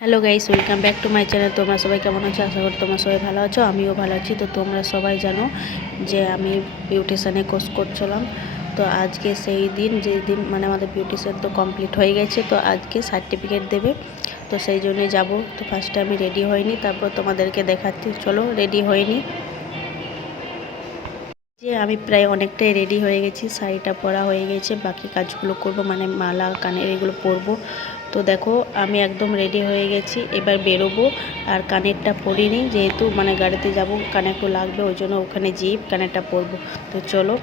Hello guys, welcome back to my channel. তোমরা সবাই কেমন আছো? আশা করি তোমরা সবাই ভালো আছো, আমিও ভালো আছি। তো তোমরা সবাই জানো যে আমি বিউটিশিয়ানে কোর্স করছিলাম। তো আজকে সেই দিন, যেদিন মানে আমাদের বিউটিশিয়ান তো কমপ্লিট হয়ে গেছে, তো আজকে সার্টিফিকেট দেবে। তো সেই জন্যই যাবো। তো ফার্স্টে আমি রেডি হইনি, তারপর তোমাদেরকে দেখাচ্ছি। চলো রেডি হয়নি যে আমি প্রায় অনেকটাই রেডি হয়ে গেছি, শাড়িটা পরা হয়ে গেছে, বাকি কাজগুলো করব, মানে মালা কানের এগুলো পরবো। তো দেখো আমি একদম রেডি হয়ে গেছি, এবার বেরোবো। আর কানেরটা পরিনি, যেহেতু মানে গাড়িতে যাব, কানে একটু লাগবে, ওই জন্য ওখানে যেয়ে কানেরটা পরবো। তো চলো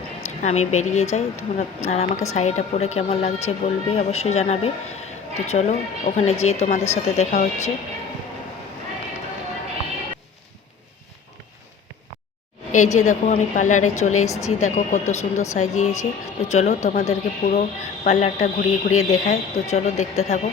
আমি বেরিয়ে যাই। তোমরা আর আমাকে শাড়িটা পরে কেমন লাগছে বলবে, অবশ্যই জানাবে। তো চলো ওখানে যেয়ে তোমাদের সাথে দেখা হচ্ছে। এই যে দেখো আমি পার্লারে চলে এসেছি, দেখো কত সুন্দর সাজিয়েছে। তো চলো তোমাদেরকে পুরো পার্লারটা ঘুরিয়ে ঘুরিয়ে দেখায়। তো চলো দেখতে থাকো।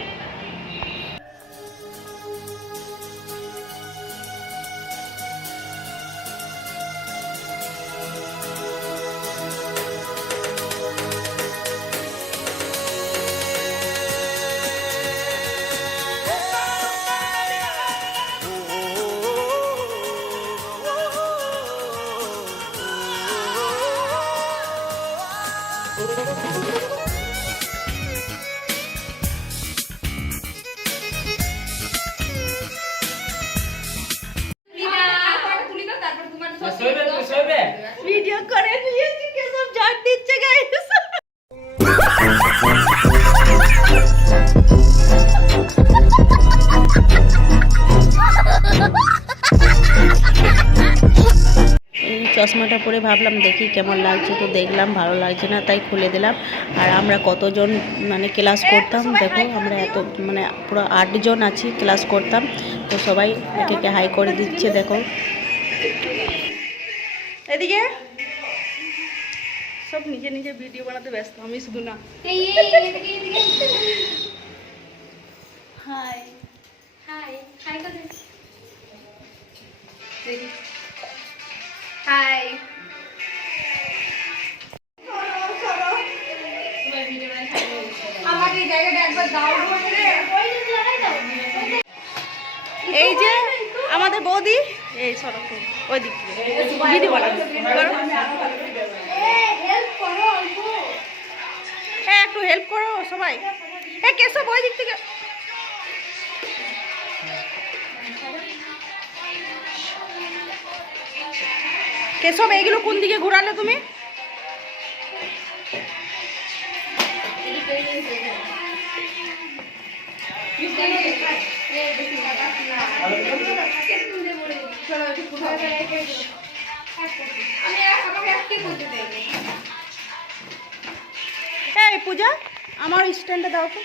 ভিডিও করে নিয়েছি, কেসব ঝাড় দিচ্ছে গাইস। চশমাটা পরে ভাবলাম দেখি কেমন লাগছে, তো দেখলাম ভালো লাগছে না, তাই খুলে দিলাম। আর আমরা কতজন মানে ক্লাস করতাম দেখো, আমরা এত মানে পুরো 8 জন আছি, ক্লাস করতাম। তো সবাই একে হাই করে দিচ্ছে দেখো। এদিকে সব নিজে নিজে ভিডিও বানাতে ব্যস্ত, আমি শুধু না। হাই হাই হাই করে হাই। এই যে আমাদের বৌদি, এই সড়ক ওই দিক থেকে ভিডিও বানাবে, একটু হেল্প করো সবাই। কেসব ওই দিক থেকে। কেসব এইগুলো কোন দিকে ঘুরালে তুমি? এই পূজা, আমার স্ট্যান্ডে দাও তো।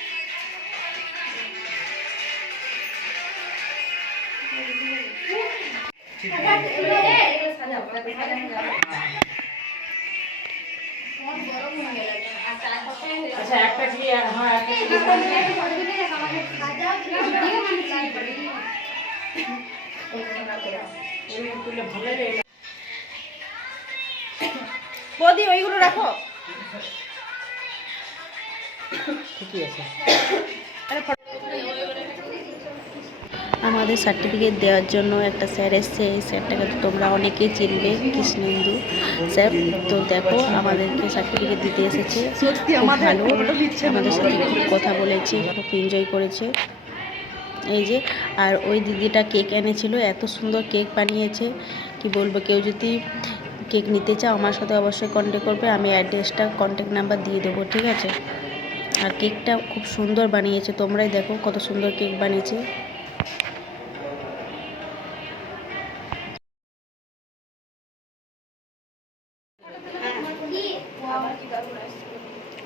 আচ্ছা একটা কি? হ্যাঁ একটা বৌদি ওইগুলো রাখো, ঠিকই আছে। আমাদের সার্টিফিকেট দেওয়ার জন্য একটা স্যার এসছে, এই স্যারটাকে তোমরা অনেকেই চিনবে, কৃষ্ণেন্দু স্যার। তো দেখো আমাদেরকে সার্টিফিকেট দিতে এসেছে, ভালো আমাদের সাথে খুব কথা বলেছে, খুব এনজয় করেছে। এই যে আর ওই দিদিটা কেক এনেছিল, এত সুন্দর কেক বানিয়েছে কি বলবো। কেউ যদি কেক নিতে চাও আমার সাথে অবশ্যই কন্ট্যাক্ট করবে, আমি অ্যাড্রেসটা কন্ট্যাক্ট নাম্বার দিয়ে দেবো, ঠিক আছে। আর কেকটা খুব সুন্দর বানিয়েছে, তোমরাই দেখো কত সুন্দর কেক বানিয়েছে।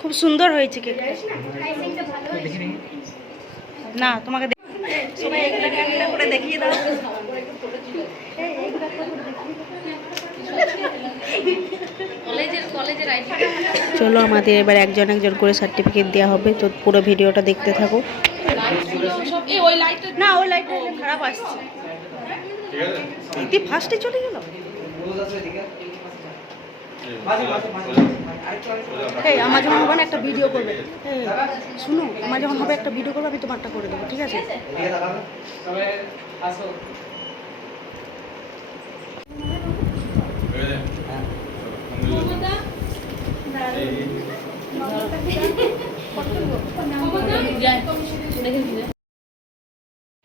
খুব সুন্দর হয়েছে কেক না? তোমাকে সবাই একটা করে দেখিয়ে দাও। চলো আমাদের এবার একজন একজন করে সার্টিফিকেট দেওয়া হবে, তো পুরো ভিডিওটা দেখতে থাকো। না ওই লাইটটা খারাপ আসছে, ফার্স্টে চলে গেল। এই আমার যখন হবে না একটা ভিডিও করবে, এই শুনো, আমার যখন হবে একটা ভিডিও করবে, আমি তোমারটা করে দেবো, ঠিক আছে?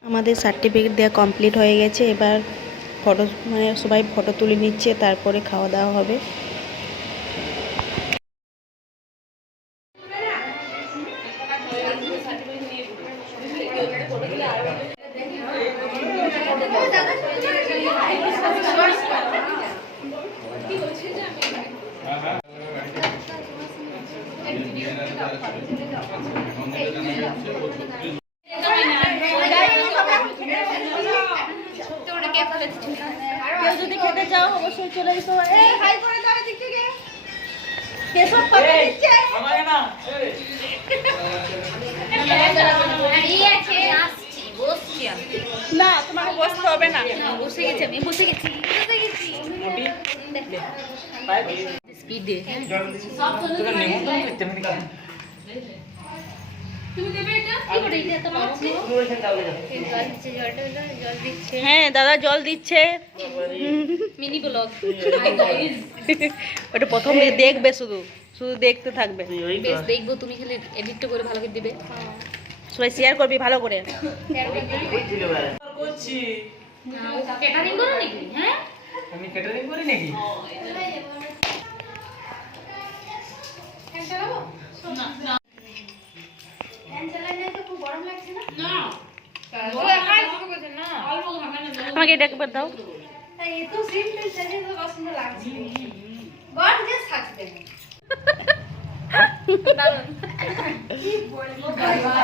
আমাদের সার্টিফিকেট দেওয়া কমপ্লিট হয়ে গেছে। এবার ফটো মানে সবাই ফটো তুলে নিচ্ছে, তারপরে খাওয়া দাওয়া হবে। কেউ যদি খেতে চাও অবশ্যই চলে এসো। হাই করে দাও এদিক থেকে। কেশব কত দিচ্ছে? আমাকে না। না তোমাকে বসতে হবে না। বসে গেছি আমি, বসে গেছি। স্পিড দে। সব তোকে নিমন্ত্রণ করতে আমি কেন? তুমি দেবে এটা? কি করে এটা এত বড়? জল দিচ্ছে। হ্যাঁ দাদা জল দিচ্ছে। Mini blog. Hi guys. ওটা প্রথম দেখবে, শুধু শুধু দেখতে থাকবে। বেশ দেখবো, তুমি খালি এডিটটা করে ভালো করে দিবে। সবাই শেয়ার করবি ভালো করে। শেয়ার করছি। না ও ক্যাটারিং করো নাকি? হ্যাঁ আমি ক্যাটারিং করি নাকি? ফ্যান চালাবো? না না ফ্যান চালাই না তো খুব গরম লাগছে না? না ও একাই শুরু করছে না। আমাকে এটা একবার দাও। এই তো সিম্পল চালিয়ে তো পছন্দ লাগছে। গর্জিয়াস থাকবে। দারুন। কি বলবো বাবা।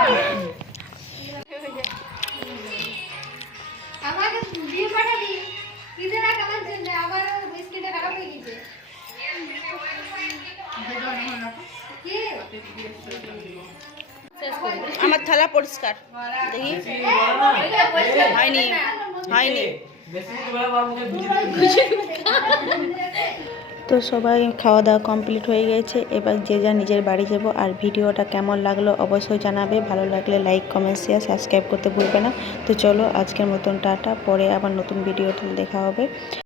আমাকে দিয়ে পাঠাবি। কিদের রাখ আমার জন্য, আবার বিস্কিটে খারাপ হয়ে গেছে। আমার থালা পরিষ্কার দেখি হয়নি হয়নি। তো সবাই খাওয়া দাওয়া কমপ্লিট হয়ে গেছে। এবার যে যা নিজের বাড়ি যাব। আর ভিডিওটা কেমন লাগলো অবশ্যই জানাবে। ভালো লাগলে লাইক কমেন্ট শেয়ার সাবস্ক্রাইব করতে ভুলবে না। তো চলো আজকের মতন টাটা, পরে আবার নতুন ভিডিওতে দেখা হবে।